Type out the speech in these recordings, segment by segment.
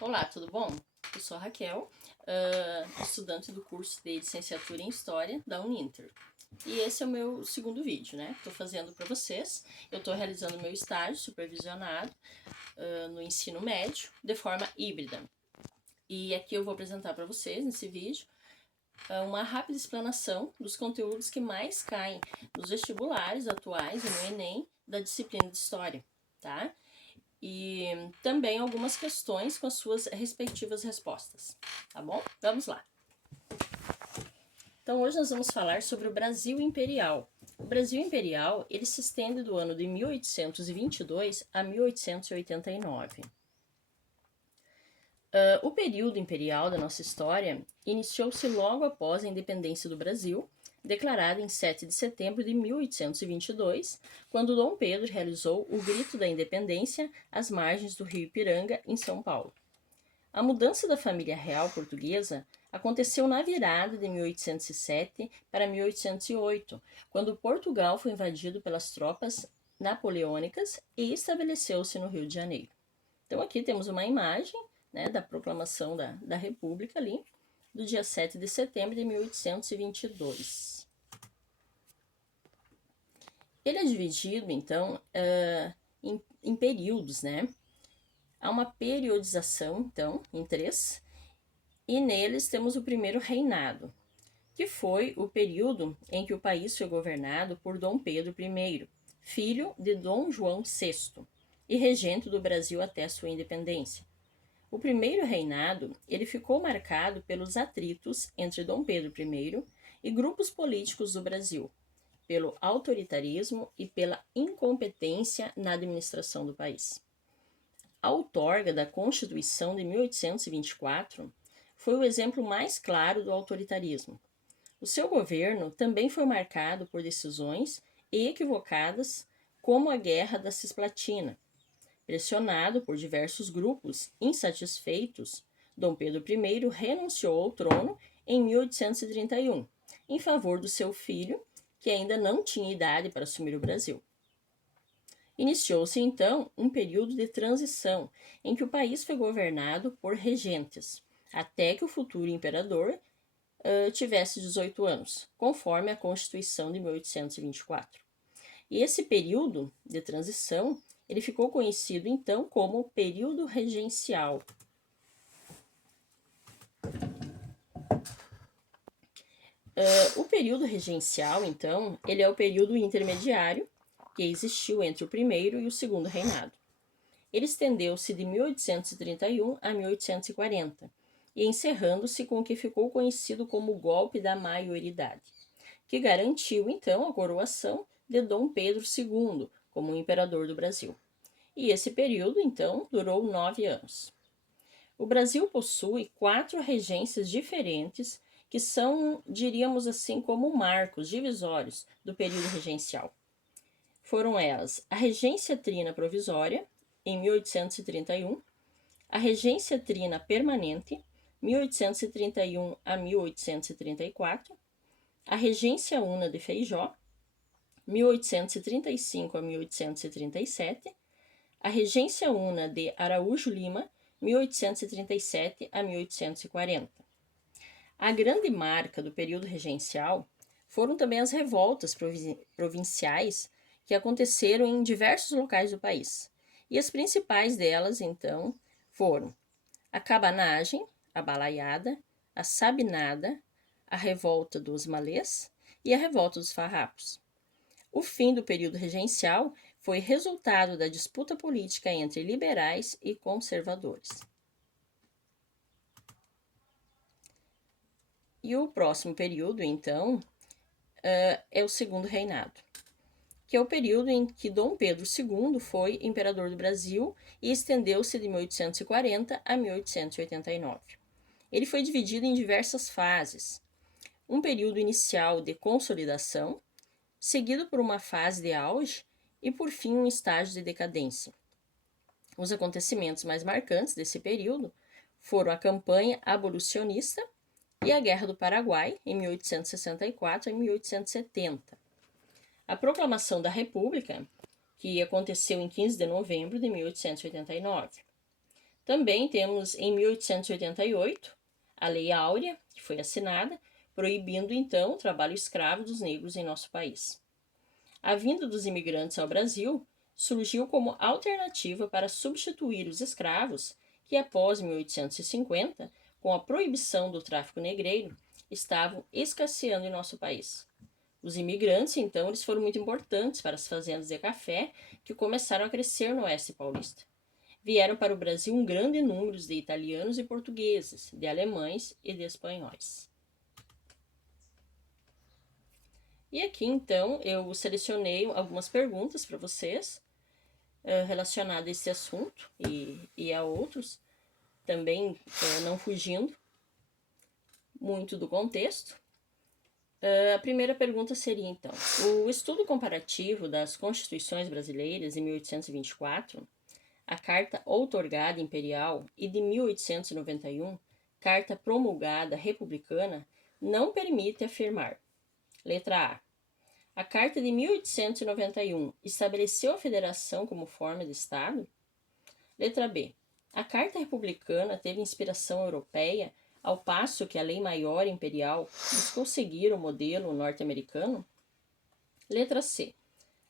Olá, tudo bom? Eu sou a Raquel, estudante do curso de Licenciatura em História da Uninter. E esse é o meu segundo vídeo, né? Estou fazendo para vocês. Eu estou realizando meu estágio supervisionado no ensino médio de forma híbrida. E aqui eu vou apresentar para vocês, nesse vídeo, uma rápida explanação dos conteúdos que mais caem nos vestibulares atuais e no Enem da disciplina de História, tá? E também algumas questões com as suas respectivas respostas, tá bom? Vamos lá. Então hoje nós vamos falar sobre o Brasil Imperial. O Brasil Imperial, ele se estende do ano de 1822 a 1889. O período imperial da nossa história iniciou-se logo após a independência do Brasil, declarada em 7 de setembro de 1822, quando Dom Pedro realizou o Grito da Independência às margens do rio Ipiranga, em São Paulo. A mudança da família real portuguesa aconteceu na virada de 1807 para 1808, quando Portugal foi invadido pelas tropas napoleônicas e estabeleceu-se no Rio de Janeiro. Então aqui temos uma imagem, né, da proclamação da República ali, do dia 7 de setembro de 1822. Ele é dividido, então, em períodos, né? Há uma periodização, então, em 3, e neles temos o primeiro reinado, que foi o período em que o país foi governado por Dom Pedro I, filho de Dom João VI, e regente do Brasil até sua independência. O primeiro reinado, ele ficou marcado pelos atritos entre Dom Pedro I e grupos políticos do Brasil, pelo autoritarismo e pela incompetência na administração do país. A outorga da Constituição de 1824 foi o exemplo mais claro do autoritarismo. O seu governo também foi marcado por decisões equivocadas, como a Guerra da Cisplatina. Pressionado por diversos grupos insatisfeitos, Dom Pedro I renunciou ao trono em 1831, em favor do seu filho, que ainda não tinha idade para assumir o Brasil. Iniciou-se então um período de transição em que o país foi governado por regentes, até que o futuro imperador tivesse 18 anos, conforme a Constituição de 1824. E esse período de transição ele ficou conhecido então como período regencial. O período regencial, então, ele é o período intermediário que existiu entre o primeiro e o segundo reinado. Ele estendeu-se de 1831 a 1840, e encerrando-se com o que ficou conhecido como o golpe da maioridade, que garantiu então a coroação de Dom Pedro II como imperador do Brasil. E esse período, então, durou 9 anos. O Brasil possui 4 regências diferentes que são, diríamos assim, como marcos divisórios do período regencial. Foram elas a Regência Trina Provisória, em 1831, a Regência Trina Permanente, 1831 a 1834, a Regência Una de Feijó, 1835 a 1837, a Regência Una de Araújo Lima, 1837 a 1840. A grande marca do período regencial foram também as revoltas provinciais que aconteceram em diversos locais do país. E as principais delas, então, foram a cabanagem, a balaiada, a sabinada, a revolta dos malês e a revolta dos farrapos. O fim do período regencial foi resultado da disputa política entre liberais e conservadores. E o próximo período, então, é o segundo reinado, que é o período em que Dom Pedro II foi imperador do Brasil e estendeu-se de 1840 a 1889. Ele foi dividido em diversas fases. Um período inicial de consolidação, seguido por uma fase de auge e, por fim, um estágio de decadência. Os acontecimentos mais marcantes desse período foram a campanha abolicionista e a Guerra do Paraguai, em 1864 a 1870. A proclamação da República, que aconteceu em 15 de novembro de 1889. Também temos, em 1888, a Lei Áurea, que foi assinada, proibindo, então, o trabalho escravo dos negros em nosso país. A vinda dos imigrantes ao Brasil surgiu como alternativa para substituir os escravos que, após 1850, com a proibição do tráfico negreiro, estavam escasseando em nosso país. Os imigrantes, então, eles foram muito importantes para as fazendas de café que começaram a crescer no oeste paulista. Vieram para o Brasil um grande número de italianos e portugueses, de alemães e de espanhóis. E aqui, então, eu selecionei algumas perguntas para vocês relacionadas a esse assunto e a outros, também não fugindo muito do contexto. A primeira pergunta seria, então, o estudo comparativo das constituições brasileiras em 1824, a Carta Outorgada Imperial e de 1891, Carta Promulgada Republicana, não permite afirmar. Letra A. A Carta de 1891 estabeleceu a federação como forma de Estado? Letra B. A Carta Republicana teve inspiração europeia, ao passo que a Lei Maior Imperial buscou seguir o modelo norte-americano? Letra C.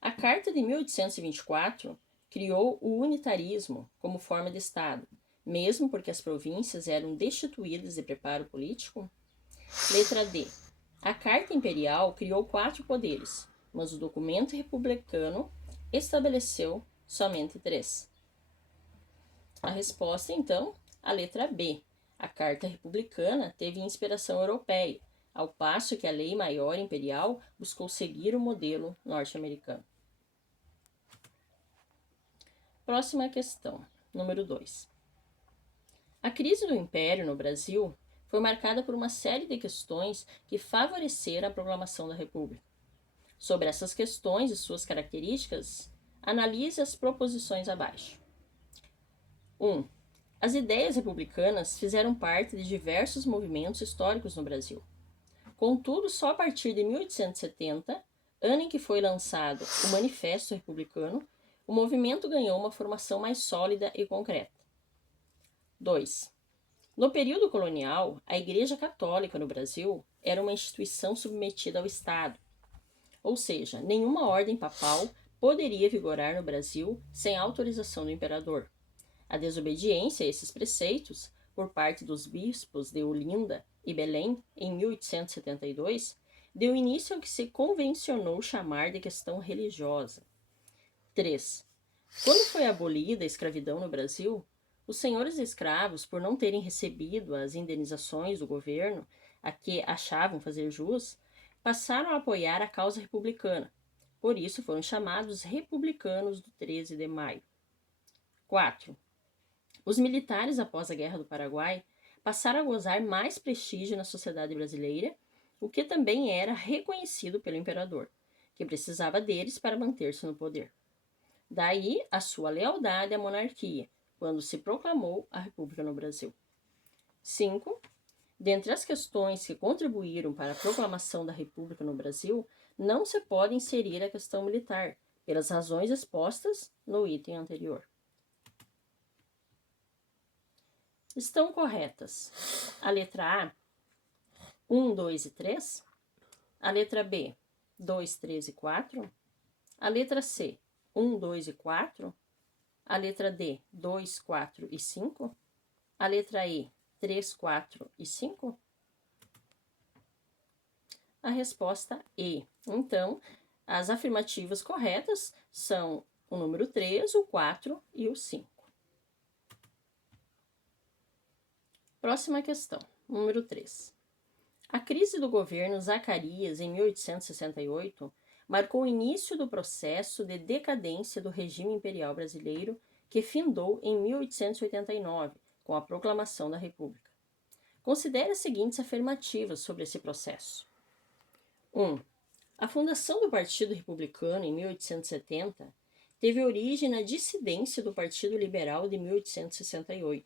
A Carta de 1824 criou o unitarismo como forma de Estado, mesmo porque as províncias eram destituídas de preparo político? Letra D. A Carta Imperial criou 4 poderes, mas o documento republicano estabeleceu somente 3. A resposta, então, a letra B. A Carta Republicana teve inspiração europeia, ao passo que a Lei Maior Imperial buscou seguir o modelo norte-americano. Próxima questão, número 2. A crise do Império no Brasil foi marcada por uma série de questões que favoreceram a proclamação da República. Sobre essas questões e suas características, analise as proposições abaixo. 1. As ideias republicanas fizeram parte de diversos movimentos históricos no Brasil. Contudo, só a partir de 1870, ano em que foi lançado o Manifesto Republicano, o movimento ganhou uma formação mais sólida e concreta. 2. No período colonial, a Igreja Católica no Brasil era uma instituição submetida ao Estado, ou seja, nenhuma ordem papal poderia vigorar no Brasil sem autorização do imperador. A desobediência a esses preceitos, por parte dos bispos de Olinda e Belém, em 1872, deu início ao que se convencionou chamar de questão religiosa. 3. Quando foi abolida a escravidão no Brasil, os senhores de escravos, por não terem recebido as indenizações do governo a que achavam fazer jus, passaram a apoiar a causa republicana. Por isso foram chamados republicanos do 13 de maio. 4. Os militares, após a Guerra do Paraguai, passaram a gozar mais prestígio na sociedade brasileira, o que também era reconhecido pelo imperador, que precisava deles para manter-se no poder. Daí a sua lealdade à monarquia, quando se proclamou a República no Brasil. 5. Dentre as questões que contribuíram para a proclamação da República no Brasil, não se pode inserir a questão militar, pelas razões expostas no item anterior. Estão corretas a letra A, 1, 2 e 3, a letra B, 2, 3 e 4, a letra C, 1, 2 e 4, a letra D, 2, 4 e 5, a letra E, 3, 4 e 5? A resposta E. Então, as afirmativas corretas são o número 3, o 4 e o 5. Próxima questão, número 3. A crise do governo Zacarias em 1868 marcou o início do processo de decadência do regime imperial brasileiro, que findou em 1889, com a proclamação da República. Considere as seguintes afirmativas sobre esse processo. 1. A fundação do Partido Republicano em 1870 teve origem na dissidência do Partido Liberal de 1868.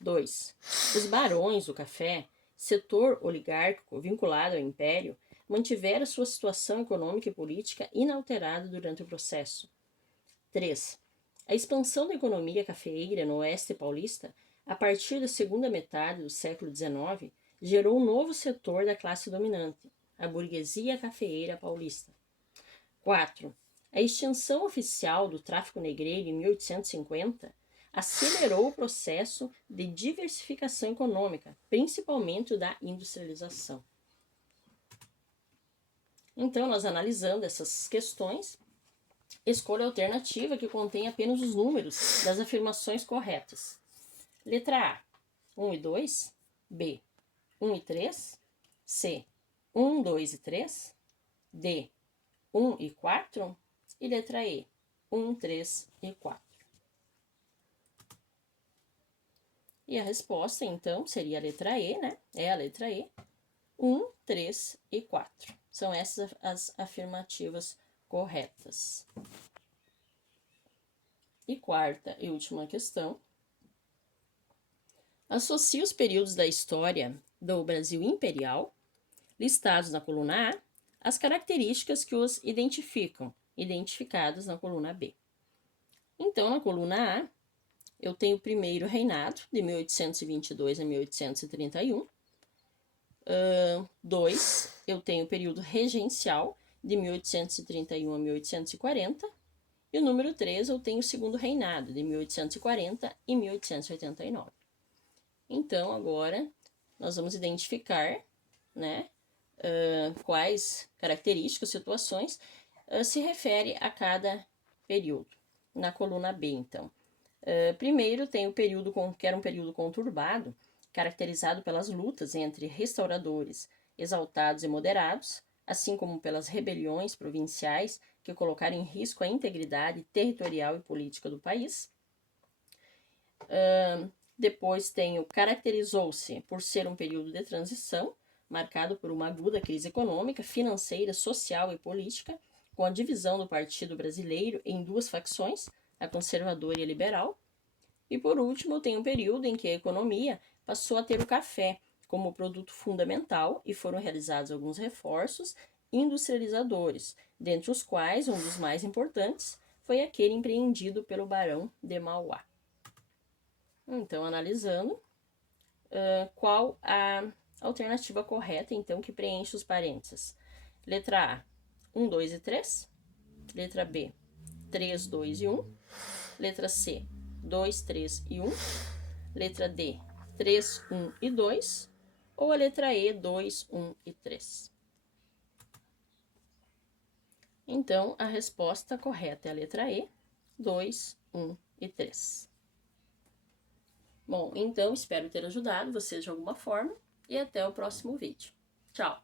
2. Os barões do café, setor oligárquico vinculado ao império, mantiveram sua situação econômica e política inalterada durante o processo. 3. A expansão da economia cafeeira no oeste paulista, a partir da segunda metade do século XIX, gerou um novo setor da classe dominante, a burguesia cafeeira paulista. 4. A extinção oficial do tráfico negreiro em 1850 acelerou o processo de diversificação econômica, principalmente o da industrialização. Então, nós analisando essas questões, escolha a alternativa que contém apenas os números das afirmações corretas. Letra A, 1 e 2. B, 1 e 3. C, 1, 2 e 3. D, 1 e 4. E letra E, 1, 3 e 4. E a resposta, então, seria a letra E, né? É a letra E. 1, 3 e 4. São essas as afirmativas corretas. E quarta e última questão. Associe os períodos da história do Brasil imperial, listados na coluna A, às características que os identificam, identificadas na coluna B. Então, na coluna A, eu tenho o primeiro reinado, de 1822 a 1831. 2, eu tenho o período regencial, de 1831 a 1840. E o número 3, eu tenho o segundo reinado, de 1840 e 1889. Então, agora, nós vamos identificar, né, quais características, situações se refere a cada período. Na coluna B, então. Primeiro, tem o período que era um período conturbado, caracterizado pelas lutas entre restauradores exaltados e moderados, assim como pelas rebeliões provinciais que colocaram em risco a integridade territorial e política do país. Depois caracterizou-se por ser um período de transição, marcado por uma aguda crise econômica, financeira, social e política, com a divisão do Partido Brasileiro em duas facções, a conservadora e a liberal. E por último, tem um período em que a economia passou a ter o café como produto fundamental e foram realizados alguns reforços industrializadores, dentre os quais um dos mais importantes foi aquele empreendido pelo Barão de Mauá. Então, analisando, qual a alternativa correta, então, que preenche os parênteses? Letra A, 1, 2 e 3. Letra B, 3, 2 e 1. Letra C, 2, 3 e 1. Letra D, 3, 1 e 2. Ou a letra E, 2, 1 e 3. Então, a resposta correta é a letra E, 2, 1 e 3. Bom, então espero ter ajudado vocês de alguma forma e até o próximo vídeo. Tchau!